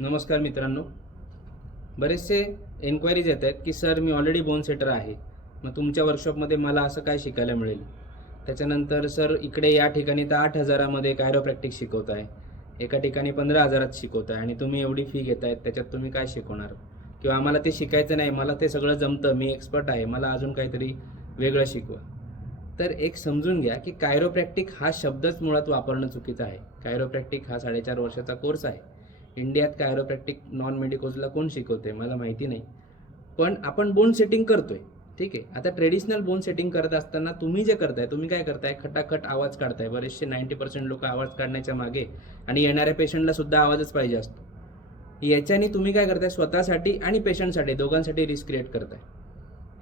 नमस्कार मित्रांनो. बरेचसे एन्क्वायरीज येत आहेत की सर मी ऑलरेडी बोन सेटर आहे. मग तुमच्या वर्कशॉपमध्ये मला असं काय शिकायला मिळेल? त्याच्यानंतर सर इकडे या ठिकाणी तर आठ हजारामध्ये कायरोप्रॅक्टिक शिकवत आहे. एका ठिकाणी पंधरा हजारात शिकवत आहे. आणि तुम्ही एवढी फी घेतायत त्याच्यात तुम्ही काय शिकवणार? किंवा आम्हाला ते शिकायचं नाही. मला ते सगळं जमतं. मी एक्सपर्ट आहे. मला अजून काहीतरी वेगळं शिकवा. तर एक समजून घ्या की कायरोप्रॅक्टिक हा शब्दच मुळात वापरणं चुकीचं आहे. कायरोप्रॅक्टिक हा साडेचार वर्षाचा कोर्स आहे. इंडियात कायरोप्रॅक्टिक नॉन मेडिकोजला कोण शिकवते मला माहिती नाही. पण आपण बोन सेटिंग करतोय. ठीक आहे? आता ट्रेडिशनल बोन सेटिंग करत असताना तुम्ही जे करताय तुम्ही काय करताय? खटाखट आवाज काढताय. बरेचसे नाईन्टी पर्सेंट लोक आवाज काढण्याच्या मागे आणि येणाऱ्या पेशंटला सुद्धा आवाजच पाहिजे असतो. याच्याने तुम्ही काय करताय? स्वतःसाठी आणि पेशंटसाठी दोघांसाठी रिस्क क्रिएट करताय.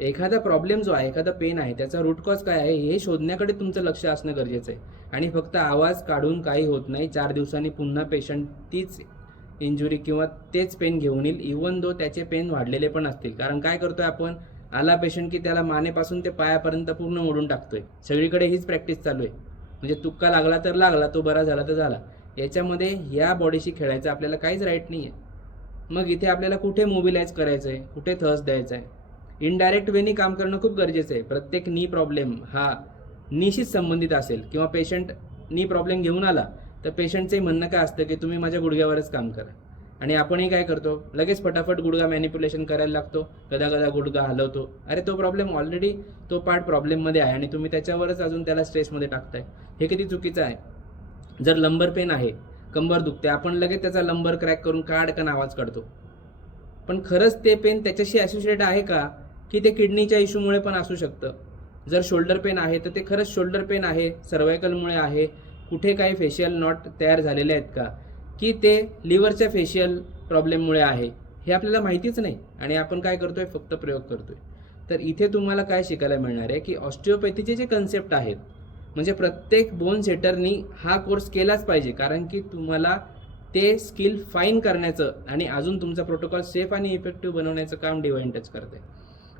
एखादा प्रॉब्लेम जो आहे एखादा पेन आहे त्याचा रूट कॉज काय आहे हे शोधण्याकडे तुमचं लक्ष असणं गरजेचं आहे. आणि फक्त आवाज काढून काही होत नाही. चार दिवसांनी पुन्हा पेशंट तीच इंजुरी किंवा तेच पेन घेऊन येईल. इवन दो त्याचे पेन वाढलेले पण असतील. कारण काय करतोय आपण? आला पेशंट की त्याला मानेपासून ते पायापर्यंत पूर्ण मोडून टाकतोय. सगळीकडे हीच प्रॅक्टिस चालू आहे. म्हणजे तुक्का लागला तर लागला तो बरा झाला तर झाला. याच्यामध्ये ह्या बॉडीशी खेळायचं आपल्याला काहीच राईट नाही आहे मग इथे आपल्याला कुठे मोबिलाइज करायचं आहे कुठे थस द्यायचं आहे इनडायरेक्ट वेनी काम करणं खूप गरजेचं आहे. प्रत्येक नी प्रॉब्लेम हा नीशीच संबंधित असेल. किंवा पेशंट नी प्रॉब्लेम घेऊन आला तर पेशंटचंही म्हणणं काय असतं की तुम्ही माझ्या गुडघ्यावरच काम करा. आणि आपणही काय करतो लगेच फटाफट गुडघा मॅनिप्युलेशन करायला लागतो गदा गदा गुडघा हलवतो. अरे तो प्रॉब्लेम ऑलरेडी तो पार्ट प्रॉब्लेममध्ये आहे आणि तुम्ही त्याच्यावरच अजून त्याला स्ट्रेसमध्ये टाकताय. हे किती चुकीचं आहे. जर लंबर पेन आहे कंबर दुखते आपण लगेच त्याचा लंबर क्रॅक करून काढकन आवाज काढतो. पण खरंच ते पेन त्याच्याशी असोसिएट आहे का? की ते किडनीच्या इश्यूमुळे पण असू शकतं. जर शोल्डर पेन आहे तर ते खरंच शोल्डर पेन आहे सर्वायकलमुळे आहे कुठे काही फेशियल नॉट तयार झालेले आहेत का? की ते लिव्हरच्या फेशियल प्रॉब्लेममुळे आहे? हे आपल्याला माहितीच नाही. आणि आपण काय करतोय? फक्त प्रयोग करतोय. तर इथे तुम्हाला काय शिकायला मिळणार आहे? की ऑस्टिओपॅथीचे जे कन्सेप्ट आहेत म्हणजे प्रत्येक बोन सेटरनी हा कोर्स केलाच पाहिजे. कारण की तुम्हाला ते स्किल फाईन करण्याचं आणि अजून तुमचा प्रोटोकॉल सेफ आणि इफेक्टिव्ह बनवण्याचं काम डिवाईन टच करते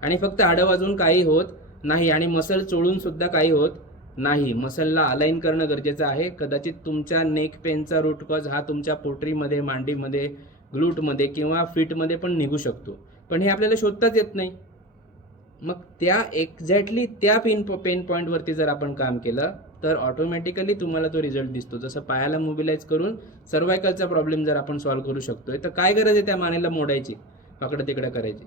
आणि फक्त हाडं वाजून काही होत नाही आणि मसल चोळून सुद्धा काही होत नाही मसलला अलाईन करणं गरजेचं आहे. कदाचित तुमच्या नेक पेनचा रूट कॉज हा तुमच्या पोटरीमध्ये मांडीमध्ये ग्लूटमध्ये किंवा फिटमध्ये पण निघू शकतो. पण हे आपल्याला शोधताच येत नाही. मग त्या एक्झॅक्टली त्या पेन पेन पॉईंटवरती जर आपण काम केलं तर ऑटोमॅटिकली तुम्हाला तो रिझल्ट दिसतो. जसं पायाला मोबिलाईज करून सर्वायकलचा प्रॉब्लेम जर आपण सॉल्व्ह करू शकतोय तर काय गरज आहे त्या मानेला मोडायची? वाकडं तिकडं करायची.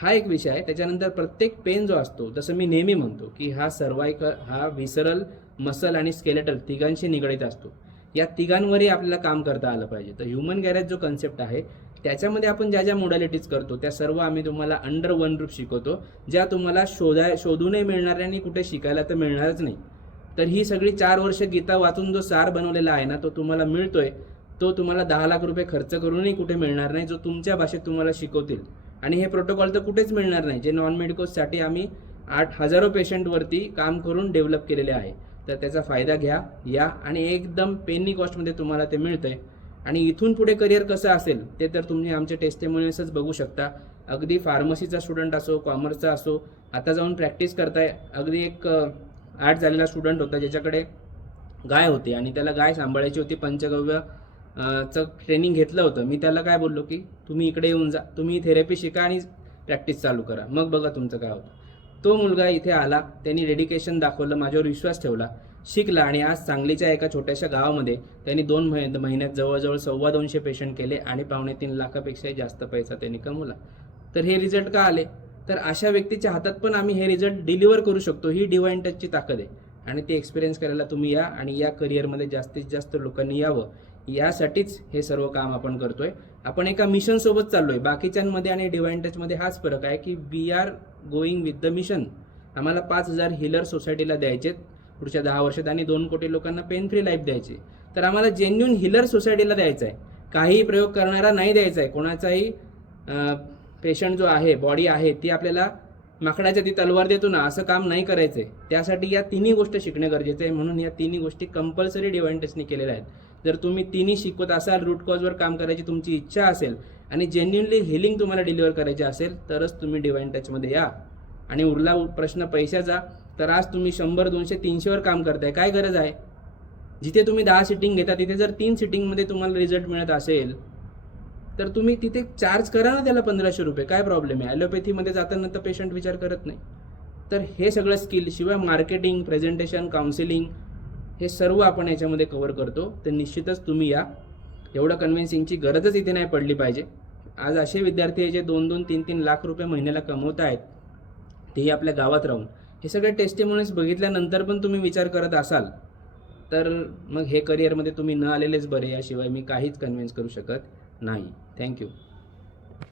हा एक विषय आहे. त्याच्यानंतर प्रत्येक पेन जो असतो जसं मी नेहमी म्हणतो की हा सर्वायकल हा विसरल मसल आणि स्केलेटल तिघांशी निगडीत असतो. या तिघांवरही आपल्याला काम करता आलं पाहिजे. तर ह्युमन गॅरेज जो कन्सेप्ट आहे त्याच्यामध्ये आपण ज्या ज्या मोडॅलिटीज करतो त्या सर्व आम्ही तुम्हाला अंडर वन रूप शिकवतो. ज्या तुम्हाला शोधाय शोधूनही मिळणार आणि कुठे शिकायला तर मिळणारच नाही. तर ही सगळी चार वर्ष गीता वाचून जो सार बनवलेला आहे ना तो तुम्हाला मिळतोय. तो तुम्हाला दहा लाख रुपये खर्च करूनही कुठे मिळणार नाही जो तुमच्या भाषेत तुम्हाला शिकवतील. आणि हे प्रोटोकॉल तर कुठेच मिळणार नाही. जे नॉन मेडिकोजसाठी आम्ही आठ हजारो पेशंटवरती काम करून डेव्हलप केलेले आहे. तर त्याचा फायदा घ्या या आणि एकदम पेनी कॉस्टमध्ये तुम्हाला ते मिळतं आहे आणि इथून पुढे करिअर कसं असेल ते तर तुम्ही आमच्या टेस्टेमोनियल्सच बघू शकता. अगदी फार्मसीचा स्टुडंट असो कॉमर्सचा असो आता जाऊन प्रॅक्टिस करताय. अगदी एक आर्ट झालेला स्टुडंट होता ज्याच्याकडे गाय होती आणि त्याला गाय सांभाळायची होती पंचगव्य चं ट्रेनिंग घेतलं होतं. मी त्याला काय बोललो की तुम्ही इकडे येऊन जा. तुम्ही थेरपी शिका आणि प्रॅक्टिस चालू करा. मग बघा तुमचं काय होतं. तो मुलगा इथे आला. त्यांनी डेडिकेशन दाखवलं. माझ्यावर विश्वास ठेवला. शिकला आणि आज सांगलीच्या एका छोट्याशा गावामध्ये त्यांनी दोन महि महिन्यात जवळजवळ सव्वा दोनशे पेशंट केले आणि पावणे तीन लाखापेक्षाही जास्त पैसा त्यांनी कमवला. तर हे रिझल्ट का आले? तर अशा व्यक्तीच्या हातात पण आम्ही हे रिझल्ट डिलिव्हर करू शकतो. ही डिवाईन टचची ताकद आहे. आणि ती एक्सपिरियन्स करायला तुम्ही या आणि या करिअरमध्ये जास्तीत जास्त लोकांनी यावं. यासाठीच हे सर्व काम आपण करतोय. आपण एका मिशन सोबत चाललोय. बाकीच्यांमध्ये आणि डिवाइन टचमध्ये हाच फरक आहे की we are going with the mission आम्हाला पाच हजार हिलर सोसायटीला द्यायचे पुढच्या दहा वर्षात आणि दोन कोटी लोकांना पेन फ्री लाईफ द्यायची. तर आम्हाला जेन्युन हिलर सोसायटीला द्यायचं आहे. काही प्रयोग करणारा नाही द्यायचा आहे. कोणाचाही पेशंट जो आहे बॉडी आहे ती आपल्याला माकडाच्या ती तलवार देतो ना असं काम नाही करायचंय. त्यासाठी या तिन्ही गोष्ट शिकणं गरजेचं आहे. म्हणून या तिन्ही गोष्टी कंपल्सरी डिवाइन टचनी केलेल्या आहेत. जर तुम्ही तिन्ही शिकवत असाल रूट कॉजवर काम करायची तुमची इच्छा असेल आणि जेन्युनली हिलिंग तुम्हाला डिलिव्हर करायची असेल तरच तुम्ही डिवाईन टचमध्ये या. आणि उरला प्रश्न पैशाचा तर आज तुम्ही शंभर दोनशे तीनशेवर काम करताय. काय गरज आहे? जिथे तुम्ही दहा सिटिंग घेता तिथे जर तीन सिटिंगमध्ये तुम्हाला रिझल्ट मिळत असेल तर तुम्ही तिथे चार्ज करा ना त्याला पंधराशे रुपये. काय प्रॉब्लेम आहे? ॲलोपॅथीमध्ये जाताना तर पेशंट विचार करत नाही. तर हे सगळं स्किल शिवाय मार्केटिंग प्रेझेंटेशन काउन्सिलिंग हे सर्व आपण याच्यामध्ये कव्हर करतो. तर निश्चितच तुम्ही या. एवढं कन्व्हिन्सिंगची गरजच इथे नाही पडली पाहिजे. आज असे विद्यार्थी आहे जे दोन दोन तीन तीन लाख रुपये महिन्याला कमवत आहेत. तेही आपल्या गावात राहून. हे सगळे टेस्टीमुळेच बघितल्यानंतर पण तुम्ही विचार करत असाल तर मग हे करिअरमध्ये तुम्ही न आलेलेच बरे. याशिवाय मी काहीच कन्व्हिन्स करू शकत नाही. थँक्यू